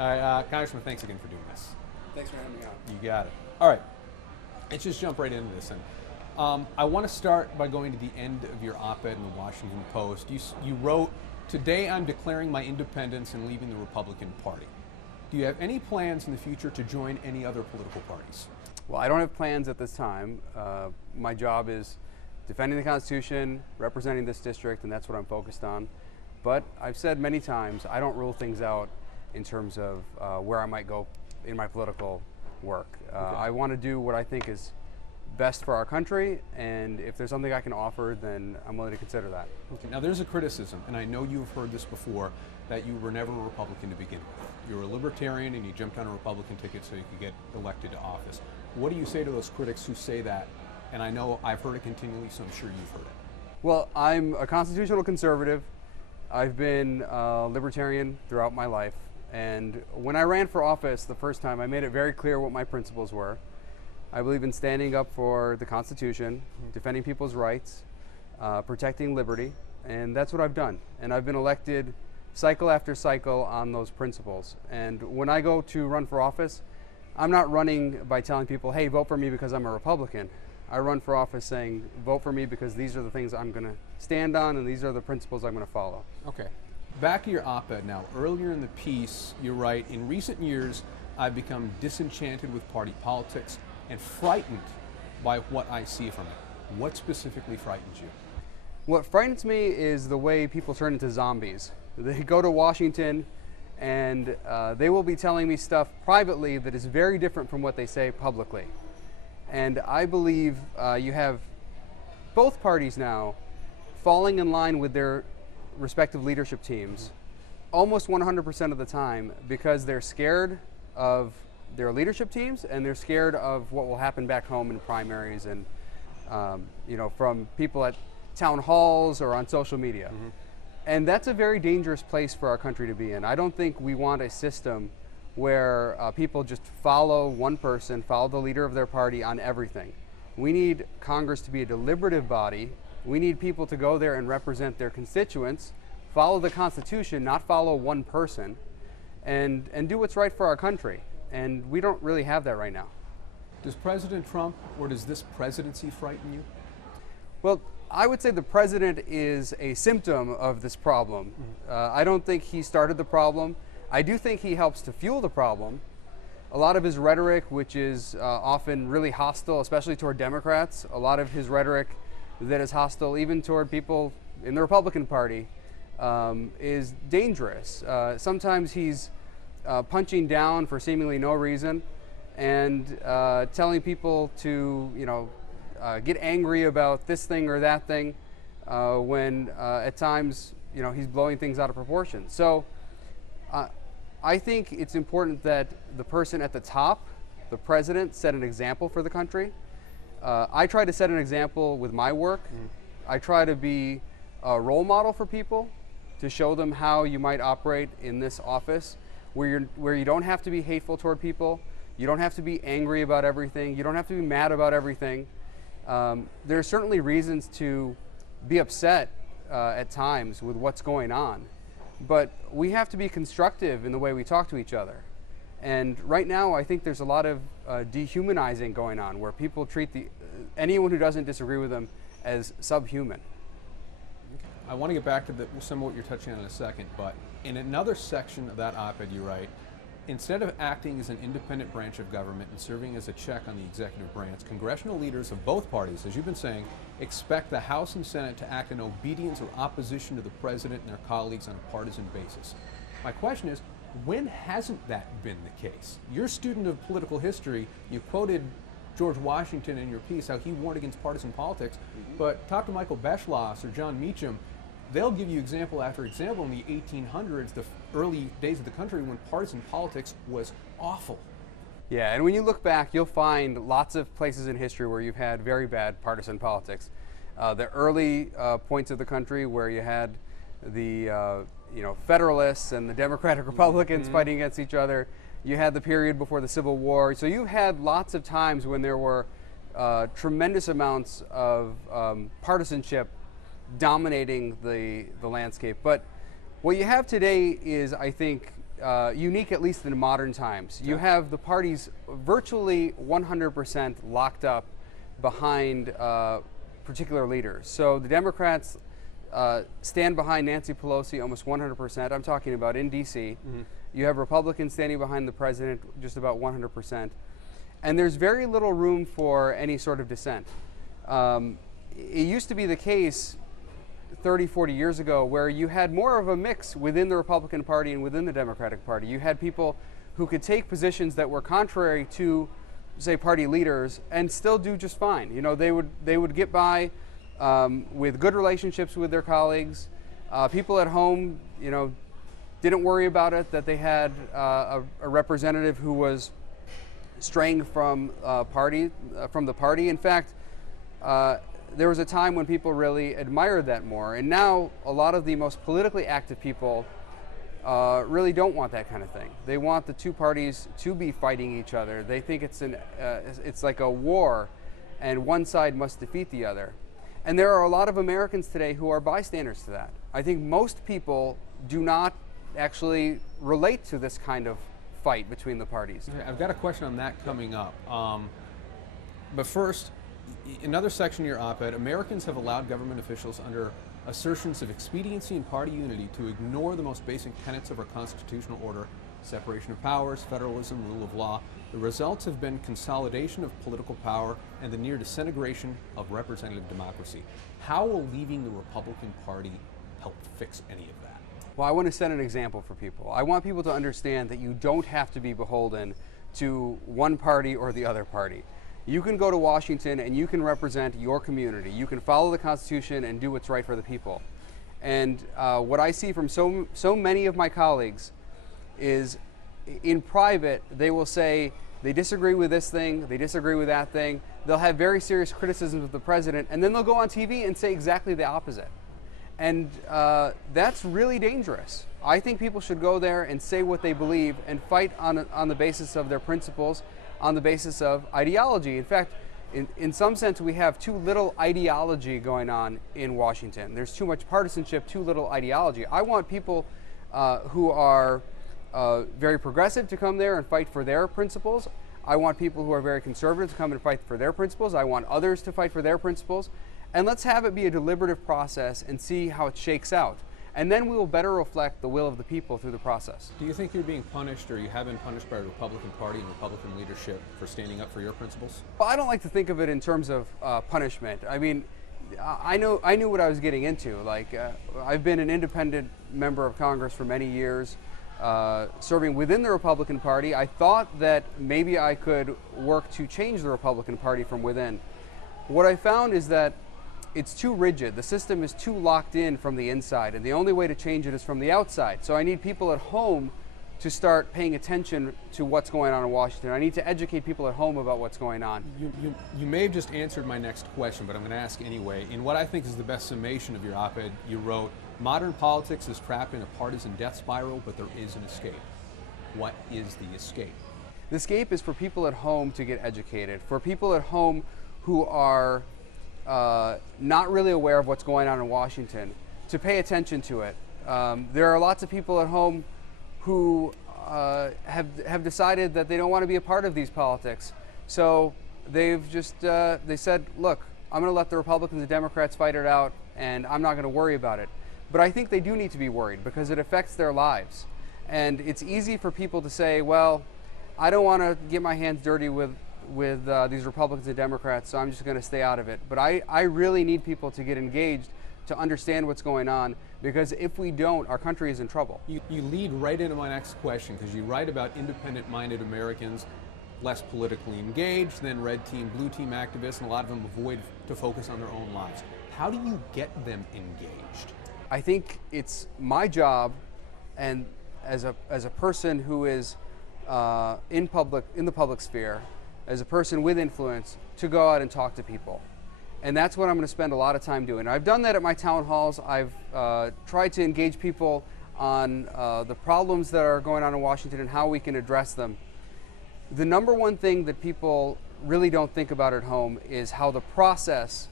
All right, Congressman, thanks again for doing this. Thanks for having me on. You got it. All right, let's just jump right into this. And I want to start by going to the end of your op-ed in the Washington Post. You wrote, "Today I'm declaring my independence and leaving the Republican Party." Do you have any plans in the future to join any other political parties? Well, I don't have plans at this time. My job is defending the Constitution, representing this district, and that's what I'm focused on. But I've said many times, I don't rule things out in terms of where I might go in my political work. Okay. I want to do what I think is best for our country, and if there's something I can offer, then I'm willing to consider that. Okay. Now there's a criticism, and I know you've heard this before, that you were never a Republican to begin with. You were a Libertarian and you jumped on a Republican ticket so you could get elected to office. What do you say to those critics who say that? And I know I've heard it continually, so I'm sure you've heard it. Well, I'm a constitutional conservative. I've been a Libertarian throughout my life. And when I ran for office the first time, I made it very clear what my principles were. I believe in standing up for the Constitution, defending people's rights, protecting liberty, and that's what I've done. And I've been elected cycle after cycle on those principles. And when I go to run for office, I'm not running by telling people, hey, vote for me because I'm a Republican. I run for office saying, vote for me because these are the things I'm going to stand on and these are the principles I'm going to follow. Okay. Back to your op-ed now. Earlier in the piece, you write, "In recent years, I've become disenchanted with party politics and frightened by what I see from it." What specifically frightens you? What frightens me is the way people turn into zombies. They go to Washington and they will be telling me stuff privately that is very different from what they say publicly. And I believe you have both parties now falling in line with their respective leadership teams almost 100% of the time because they're scared of their leadership teams and they're scared of what will happen back home in primaries and from people at town halls or on social media. Mm-hmm. And that's a very dangerous place for our country to be in. I don't think we want a system where people just follow one person, follow the leader of their party on everything. We need Congress to be a deliberative body. We need people to go there and represent their constituents, follow the Constitution, not follow one person, and do what's right for our country. And we don't really have that right now. Does President Trump or does this presidency frighten you? Well, I would say the president is a symptom of this problem. I don't think he started the problem. I do think he helps to fuel the problem. A lot of his rhetoric, which is often really hostile, especially toward Democrats, a lot of his rhetoric that is hostile even toward people in the Republican Party is dangerous. Sometimes he's punching down for seemingly no reason and telling people to, get angry about this thing or that thing when at times, he's blowing things out of proportion. So I think it's important that the person at the top, the president, set an example for the country. I try to set an example with my work. I try to be a role model for people to show them how you might operate in this office where you don't have to be hateful toward people. You don't have to be angry about everything. You don't have to be mad about everything. There are certainly reasons to be upset at times with what's going on, but we have to be constructive in the way we talk to each other. And right now, I think there's a lot of dehumanizing going on, where people treat anyone who doesn't disagree with them as subhuman. I want to get back to some of what you're touching on in a second, but in another section of that op-ed you write, "Instead of acting as an independent branch of government and serving as a check on the executive branch, congressional leaders of both parties, as you've been saying, expect the House and Senate to act in obedience or opposition to the president and their colleagues on a partisan basis." My question is, when hasn't that been the case? You're a student of political history. You quoted George Washington in your piece, how he warned against partisan politics, but talk to Michael Beschloss or John Meacham. They'll give you example after example in the 1800s, the early days of the country when partisan politics was awful. Yeah, and when you look back, you'll find lots of places in history where you've had very bad partisan politics. The early points of the country where you had the Federalists and the Democratic Republicans fighting against each other. You had the period before the Civil War. So you had lots of times when there were tremendous amounts of partisanship dominating the landscape. But what you have today is, I think, unique, at least in modern times. You have the parties virtually 100% locked up behind particular leaders. So the Democrats stand behind Nancy Pelosi almost 100%. I'm talking about in D.C. Mm-hmm. You have Republicans standing behind the president just about 100%. And there's very little room for any sort of dissent. It used to be the case 30, 40 years ago where you had more of a mix within the Republican Party and within the Democratic Party. You had people who could take positions that were contrary to, say, party leaders and still do just fine. You know, they would get by with good relationships with their colleagues. People at home, you know, didn't worry about it, that they had a representative who was straying from the party. In fact, there was a time when people really admired that more, and now a lot of the most politically active people really don't want that kind of thing. They want the two parties to be fighting each other. They think it's like a war, and one side must defeat the other. And there are a lot of Americans today who are bystanders to that. I think most people do not actually relate to this kind of fight between the parties. I've got a question on that coming up. But first, another section of your op-ed, Americans have allowed government officials under assertions of expediency and party unity to ignore the most basic tenets of our constitutional order, separation of powers, federalism, rule of law. The results have been consolidation of political power and the near disintegration of representative democracy. How will leaving the Republican Party help fix any of that? Well, I want to set an example for people. I want people to understand that you don't have to be beholden to one party or the other party. You can go to Washington and you can represent your community. You can follow the Constitution and do what's right for the people. And what I see from so many of my colleagues is, in private, they will say they disagree with this thing, they disagree with that thing. They'll have very serious criticisms of the president, and then they'll go on TV and say exactly the opposite. And that's really dangerous. I think people should go there and say what they believe and fight on the basis of their principles, on the basis of ideology. In fact, in some sense, we have too little ideology going on in Washington. There's too much partisanship, too little ideology. I want people who are very progressive to come there and fight for their principles. I want people who are very conservative to come and fight for their principles. I want others to fight for their principles. And let's have it be a deliberative process and see how it shakes out. And then we will better reflect the will of the people through the process. Do you think you're being punished, or you have been punished by the Republican Party and Republican leadership for standing up for your principles? Well, I don't like to think of it in terms of punishment. I mean, I knew what I was getting into. Like, I've been an independent member of Congress for many years, serving within the Republican Party. I thought that maybe I could work to change the Republican Party from within. What I found is that it's too rigid. The system is too locked in from the inside, and the only way to change it is from the outside. So I need people at home to start paying attention to what's going on in Washington. I need to educate people at home about what's going on. You may have just answered my next question, but I'm going to ask anyway. In what I think is the best summation of your op-ed, you wrote, "Modern politics is trapped in a partisan death spiral, but there is an escape." What is the escape? The escape is for people at home to get educated, for people at home who are not really aware of what's going on in Washington, to pay attention to it. There are lots of people at home who have decided that they don't want to be a part of these politics. So they've just they said, look, I'm going to let the Republicans and Democrats fight it out, and I'm not going to worry about it. But I think they do need to be worried because it affects their lives. And it's easy for people to say, well, I don't want to get my hands dirty with these Republicans and Democrats, so I'm just going to stay out of it. But I really need people to get engaged, to understand what's going on, because if we don't, our country is in trouble. You lead right into my next question, because you write about independent-minded Americans, less politically engaged than red team, blue team activists, and a lot of them avoid to focus on their own lives. How do you get them engaged? I think it's my job, and as a person who is in the public sphere, as a person with influence, to go out and talk to people. And that's what I'm going to spend a lot of time doing. I've done that at my town halls. I've tried to engage people on the problems that are going on in Washington and how we can address them. The number one thing that people really don't think about at home is how the process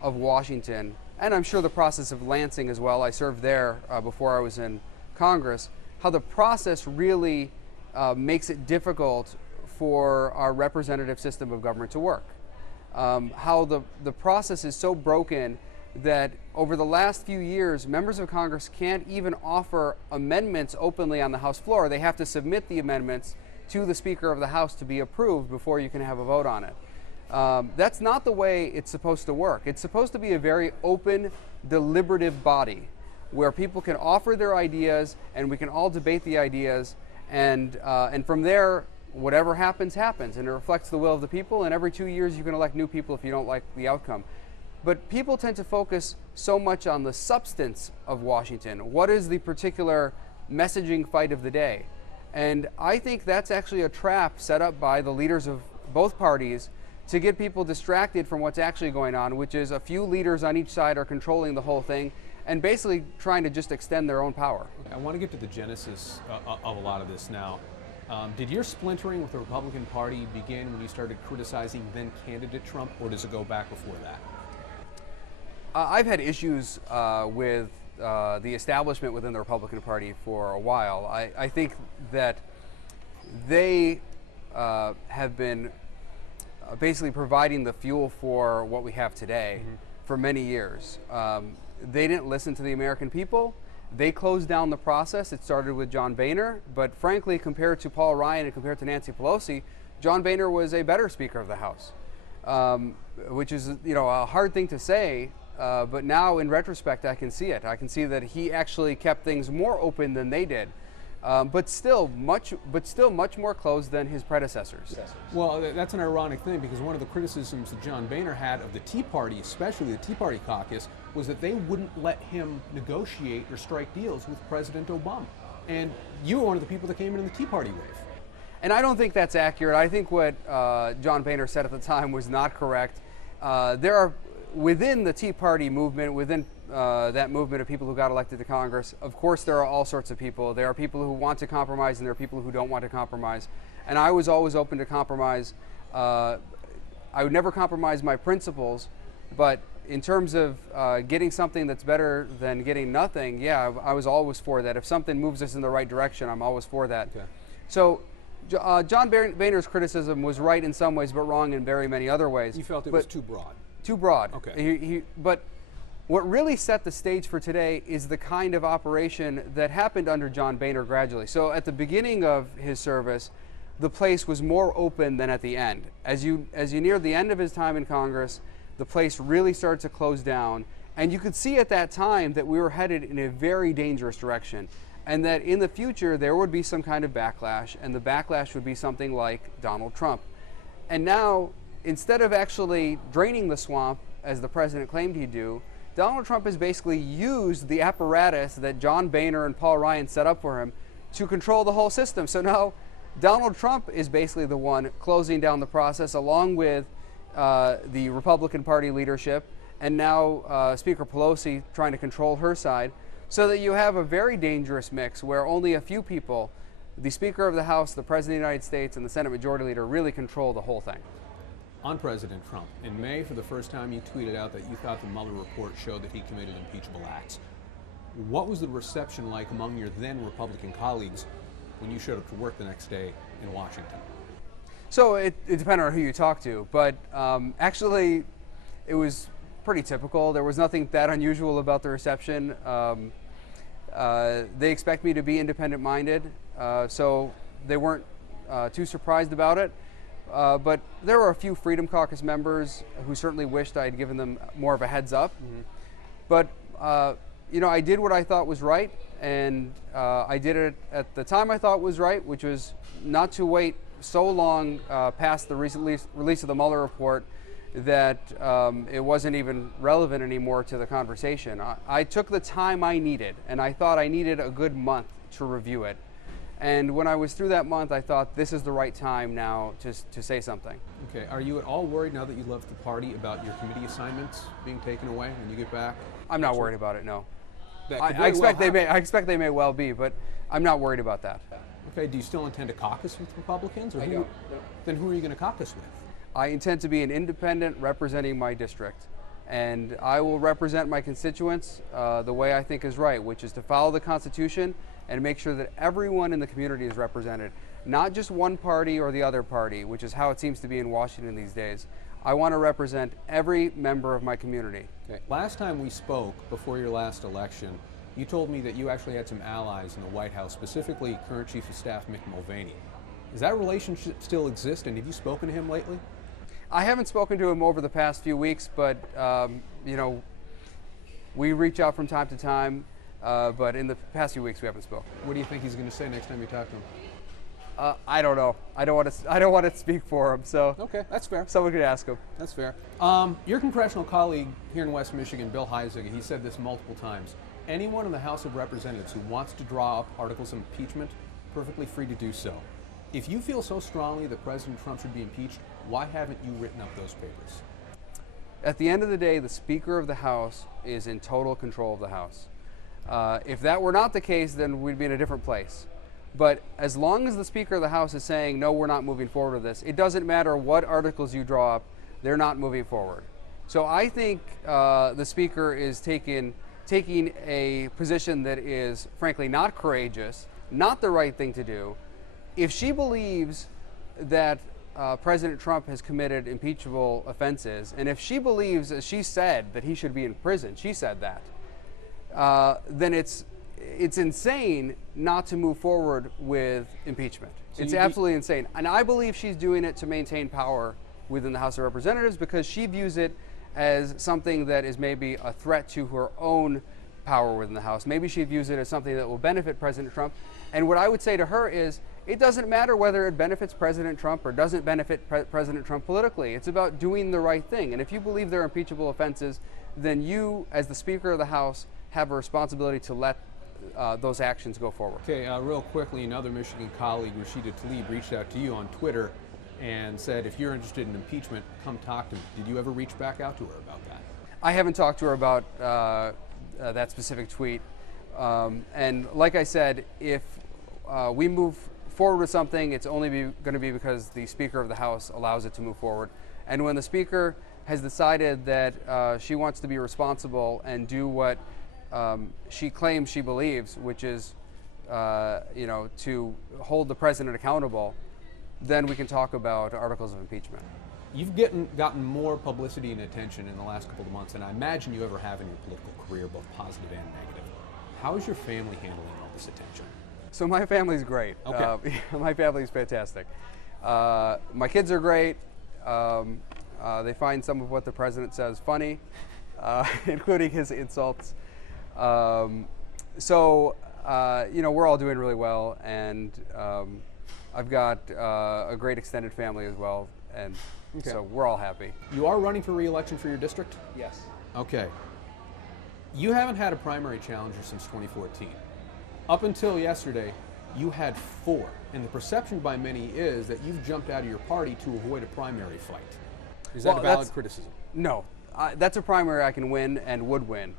of Washington, and I'm sure the process of Lansing as well, I served there before I was in Congress, how the process really makes it difficult for our representative system of government to work. How the process is so broken that over the last few years, members of Congress can't even offer amendments openly on the House floor. They have to submit the amendments to the Speaker of the House to be approved before you can have a vote on it. That's not the way it's supposed to work. It's supposed to be a very open, deliberative body where people can offer their ideas and we can all debate the ideas, and from there, whatever happens, happens, and it reflects the will of the people, and every 2 years you can elect new people if you don't like the outcome. But people tend to focus so much on the substance of Washington. What is the particular messaging fight of the day? And I think that's actually a trap set up by the leaders of both parties to get people distracted from what's actually going on, which is a few leaders on each side are controlling the whole thing and basically trying to just extend their own power. I want to get to the genesis of a lot of this now. Did your splintering with the Republican Party begin when you started criticizing then candidate Trump, or does it go back before that? I've had issues with the establishment within the Republican Party for a while. I think that they have been basically providing the fuel for what we have today for many years. They didn't listen to the American people. They closed down the process. It started with John Boehner, but frankly, compared to Paul Ryan and compared to Nancy Pelosi, John Boehner was a better Speaker of the House, which is a hard thing to say. But now, in retrospect, I can see it. I can see that he actually kept things more open than they did, but still much more closed than his predecessors. Well, that's an ironic thing, because one of the criticisms that John Boehner had of the Tea Party, especially the Tea Party caucus, was that they wouldn't let him negotiate or strike deals with President Obama. And you were one of the people that came in the Tea Party wave. And I don't think that's accurate. I think what John Boehner said at the time was not correct. There are, within the Tea Party movement, within that movement of people who got elected to Congress, of course there are all sorts of people. There are people who want to compromise and there are people who don't want to compromise. And I was always open to compromise. I would never compromise my principles, but in terms of getting something that's better than getting nothing, yeah, I was always for that. If something moves us in the right direction, I'm always for that. Okay. So John Boehner's criticism was right in some ways, but wrong in very many other ways. You felt it was too broad. Too broad. Okay. But what really set the stage for today is the kind of operation that happened under John Boehner gradually. So at the beginning of his service, the place was more open than at the end. As you neared the end of his time in Congress, the place really started to close down, and you could see at that time that we were headed in a very dangerous direction, and that in the future there would be some kind of backlash, and the backlash would be something like Donald Trump. And now, instead of actually draining the swamp, as the president claimed he'd do, Donald Trump has basically used the apparatus that John Boehner and Paul Ryan set up for him to control the whole system. So now Donald Trump is basically the one closing down the process, along with the Republican Party leadership, and now Speaker Pelosi trying to control her side, so that you have a very dangerous mix where only a few people, the Speaker of the House, the President of the United States, and the Senate Majority Leader, really control the whole thing. On President Trump, in May, for the first time, you tweeted out that you thought the Mueller report showed that he committed impeachable acts. What was the reception like among your then Republican colleagues when you showed up to work the next day in Washington? So it depended on who you talked to, but actually it was pretty typical. There was nothing that unusual about the reception. They expect me to be independent-minded, so they weren't too surprised about it. But there were a few Freedom Caucus members who certainly wished I had given them more of a heads up. But I did what I thought was right, and I did it at the time I thought was right, which was not to wait so long past the recent release of the Mueller report that it wasn't even relevant anymore to the conversation. I took the time I needed, and I thought I needed a good month to review it. And when I was through that month, I thought this is the right time now to say something. Okay. Are you at all worried now that you left the party about your committee assignments being taken away when you get back? I'm not worried about it, no. I expect they may well be, but I'm not worried about that. Okay. Do you still intend to caucus with Republicans? Or I don't. No. Then who are you going to caucus with? I intend to be an independent representing my district. And I will represent my constituents the way I think is right, which is to follow the Constitution and make sure that everyone in the community is represented, not just one party or the other party, which is how it seems to be in Washington these days. I want to represent every member of my community. Okay. Last time we spoke, before your last election, you told me that you actually had some allies in the White House, specifically current Chief of Staff Mick Mulvaney. Does that relationship still exist, and have you spoken to him lately? I haven't spoken to him over the past few weeks, but you know, we reach out from time to time, but in the past few weeks we haven't spoken. What do you think he's going to say next time you talk to him? I don't know. I don't want to speak for him. So okay, that's fair. Someone could ask him. That's fair. Your congressional colleague here in West Michigan, Bill Heisiger, he said this multiple times. Anyone in the House of Representatives who wants to draw up articles of impeachment, perfectly free to do so. If you feel so strongly that President Trump should be impeached, why haven't you written up those papers? At the end of the day, the Speaker of the House is in total control of the House. If that were not the case, then we'd be in a different place. But as long as the Speaker of the House is saying, no, we're not moving forward with this, it doesn't matter what articles you draw up, they're not moving forward. So I think the Speaker is taking a position that is, frankly, not courageous, not the right thing to do. If she believes that President Trump has committed impeachable offenses, and if she believes, as she said, that he should be in prison, she said that, then it's insane not to move forward with impeachment. So it's absolutely insane. And I believe she's doing it to maintain power within the House of Representatives because she views it as something that is maybe a threat to her own power within the House. Maybe she views it as something that will benefit President Trump. And what I would say to her is, it doesn't matter whether it benefits President Trump or doesn't benefit President Trump politically. It's about doing the right thing. And if you believe there are impeachable offenses, then you, as the Speaker of the House, have a responsibility to let those actions go forward. Okay, real quickly, another Michigan colleague, Rashida Tlaib, reached out to you on Twitter and said, if you're interested in impeachment, come talk to me. Did you ever reach back out to her about that? I haven't talked to her about that specific tweet. And like I said, if we move forward with something, it's only going to be because the Speaker of the House allows it to move forward. And when the Speaker has decided that she wants to be responsible and do what she claims she believes, which is, you know, to hold the president accountable, then we can talk about articles of impeachment. You've gotten more publicity and attention in the last couple of months than I imagine you ever have in your political career, both positive and negative. How is your family handling all this attention? So my family's great. Okay. My family's fantastic. My kids are great. They find some of what the president says funny, including his insults. So, you know, we're all doing really well, and I've got a great extended family as well, and so we're all happy. You are running for re-election for your district? Yes. Okay. You haven't had a primary challenger since 2014. Up until yesterday, you had 4, and the perception by many is that you've jumped out of your party to avoid a primary fight. Is that a valid criticism? No. That's a primary I can win and would win.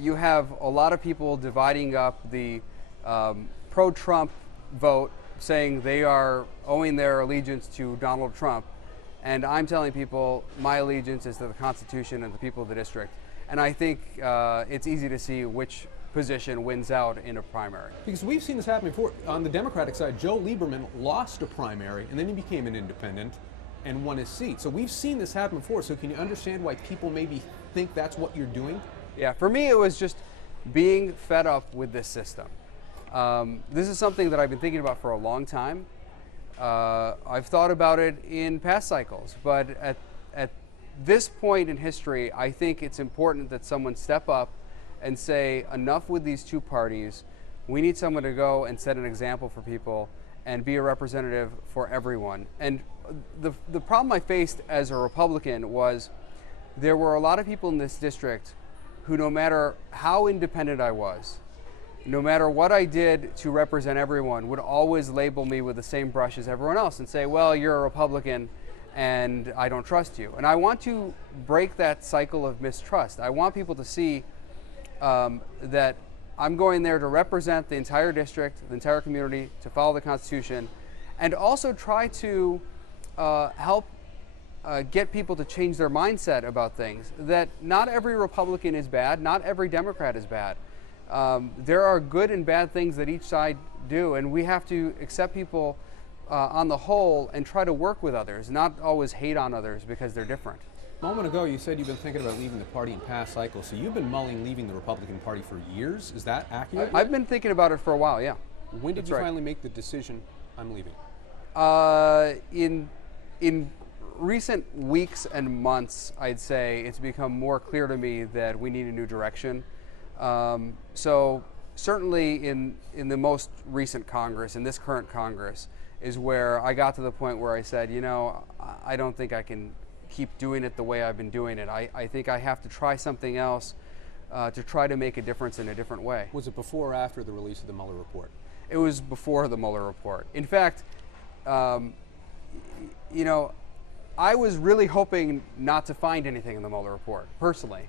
You have a lot of people dividing up the pro-Trump vote, saying they are owing their allegiance to Donald Trump. And I'm telling people my allegiance is to the Constitution and the people of the district. And I think it's easy to see which position wins out in a primary. Because we've seen this happen before. On the Democratic side, Joe Lieberman lost a primary, and then he became an independent and won his seat. So we've seen this happen before. So can you understand why people maybe think that's what you're doing? Yeah, for me it was just being fed up with this system. This is something that I've been thinking about for a long time. I've thought about it in past cycles, but at this point in history, I think it's important that someone step up and say, enough with these two parties. We need someone to go and set an example for people and be a representative for everyone. And the problem I faced as a Republican was there were a lot of people in this district who, no matter how independent I was, no matter what I did to represent everyone, would always label me with the same brush as everyone else and say, well, you're a Republican and I don't trust you. And I want to break that cycle of mistrust. I want people to see that I'm going there to represent the entire district, the entire community, to follow the Constitution, and also try to help get people to change their mindset about things, that not every Republican is bad, not every Democrat is bad. there are good and bad things that each side do, and we have to accept people on the whole and try to work with others, not always hate on others because they're different. A moment ago, you said you've been thinking about leaving the party in past cycles, so you've been mulling leaving the Republican Party for years. Is that accurate? I've been thinking about it for a while, yeah. When did That's you right. finally make the decision, I'm leaving? In recent weeks and months, I'd say it's become more clear to me that we need a new direction. So certainly in the most recent Congress, in this current Congress, is where I got to the point where I said, you know, I don't think I can keep doing it the way I've been doing it. I think I have to try something else to try to make a difference in a different way. Was it before or after the release of the Mueller report? It was before the Mueller report. In fact, you know, I was really hoping not to find anything in the Mueller report, personally,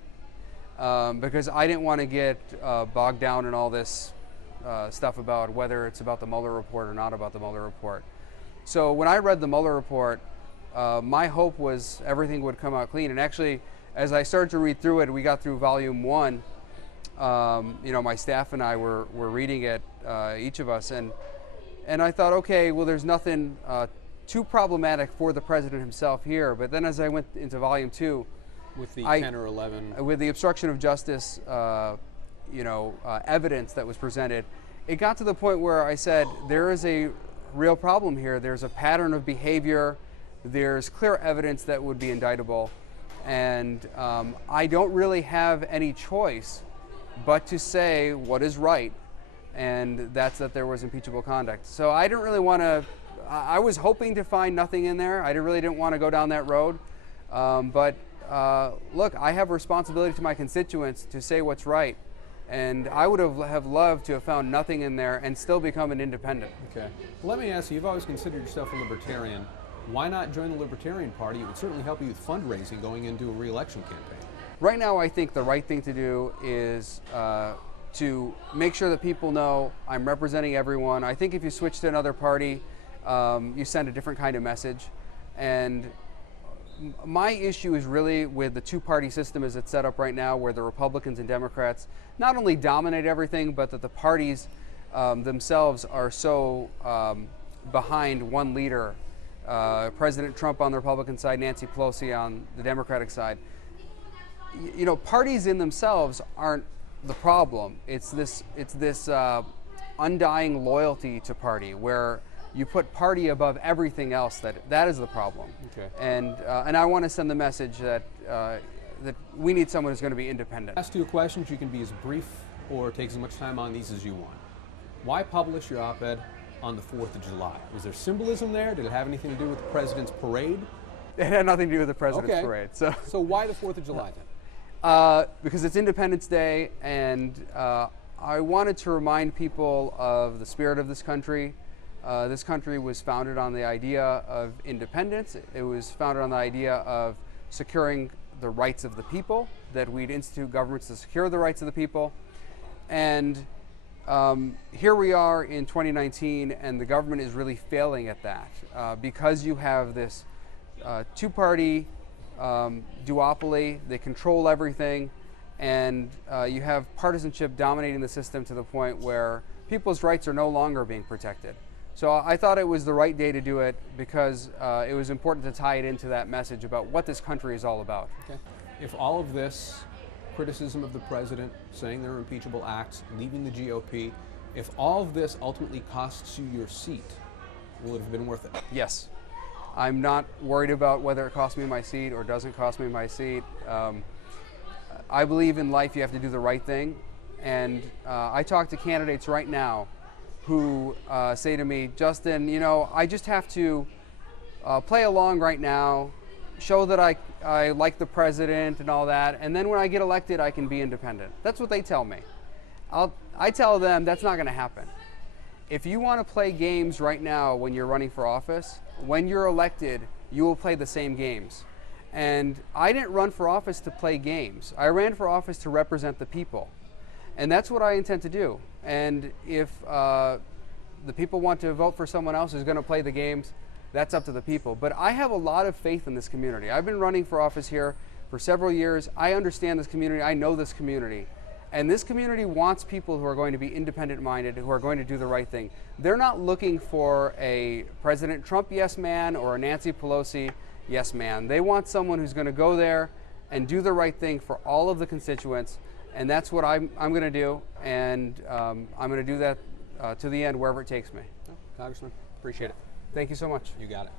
because I didn't want to get bogged down in all this stuff about whether it's about the Mueller report or not about the Mueller report. So when I read the Mueller report, my hope was everything would come out clean. And actually, as I started to read through it, we got through volume 1. You know, my staff and I were reading it, each of us, and I thought, okay, well, there's nothing too problematic for the president himself here. But then as I went into volume 2, With the 10 or 11? with the obstruction of justice, you know, evidence that was presented, it got to the point where I said, there is a real problem here. There's a pattern of behavior. There's clear evidence that would be indictable. And I don't really have any choice but to say what is right, and that's that there was impeachable conduct. So I didn't really want to, I was hoping to find nothing in there. I really didn't want to go down that road. But look, I have a responsibility to my constituents to say what's right. And I would have loved to have found nothing in there and still become an independent. Okay. Well, let me ask you, you've always considered yourself a libertarian. Why not join the Libertarian Party? It would certainly help you with fundraising going into a re-election campaign. Right now, I think the right thing to do is to make sure that people know I'm representing everyone. I think if you switch to another party, you send a different kind of message. And my issue is really with the two-party system as it's set up right now, where the Republicans and Democrats not only dominate everything, but that the parties themselves are so behind one leader. President Trump on the Republican side, Nancy Pelosi on the Democratic side. You know, parties in themselves aren't the problem. It's this undying loyalty to party, where you put party above everything else. That is the problem. Okay. And I want to send the message that that we need someone who's going to be independent. Ask you a question. You can be as brief or take as much time on these as you want. Why publish your op-ed on the 4th of July? Was there symbolism there? Did it have anything to do with the president's parade? It had nothing to do with the president's parade. So why the 4th of July then? Because it's Independence Day, and I wanted to remind people of the spirit of this country. This country was founded on the idea of independence. It was founded on the idea of securing the rights of the people, that we'd institute governments to secure the rights of the people. And here we are in 2019, and the government is really failing at that because you have this two-party duopoly. They control everything, and you have partisanship dominating the system to the point where people's rights are no longer being protected. So I thought it was the right day to do it because it was important to tie it into that message about what this country is all about. Okay. If all of this criticism of the president, saying there are impeachable acts, leaving the GOP, if all of this ultimately costs you your seat, will it have been worth it? Yes. I'm not worried about whether it costs me my seat or doesn't cost me my seat. I believe in life you have to do the right thing. And I talk to candidates right now who say to me, Justin, you know, I just have to play along right now, show that I like the president and all that, and then when I get elected, I can be independent. That's what they tell me. I tell them that's not going to happen. If you want to play games right now when you're running for office, when you're elected, you will play the same games. And I didn't run for office to play games. I ran for office to represent the people. And that's what I intend to do. And if the people want to vote for someone else who's going to play the games, that's up to the people. But I have a lot of faith in this community. I've been running for office here for several years. I understand this community. I know this community. And this community wants people who are going to be independent-minded, who are going to do the right thing. They're not looking for a President Trump yes man or a Nancy Pelosi yes man. They want someone who's going to go there and do the right thing for all of the constituents. And that's what I'm going to do. And I'm going to do that to the end, wherever it takes me. Congressman, appreciate it. Thank you so much. You got it.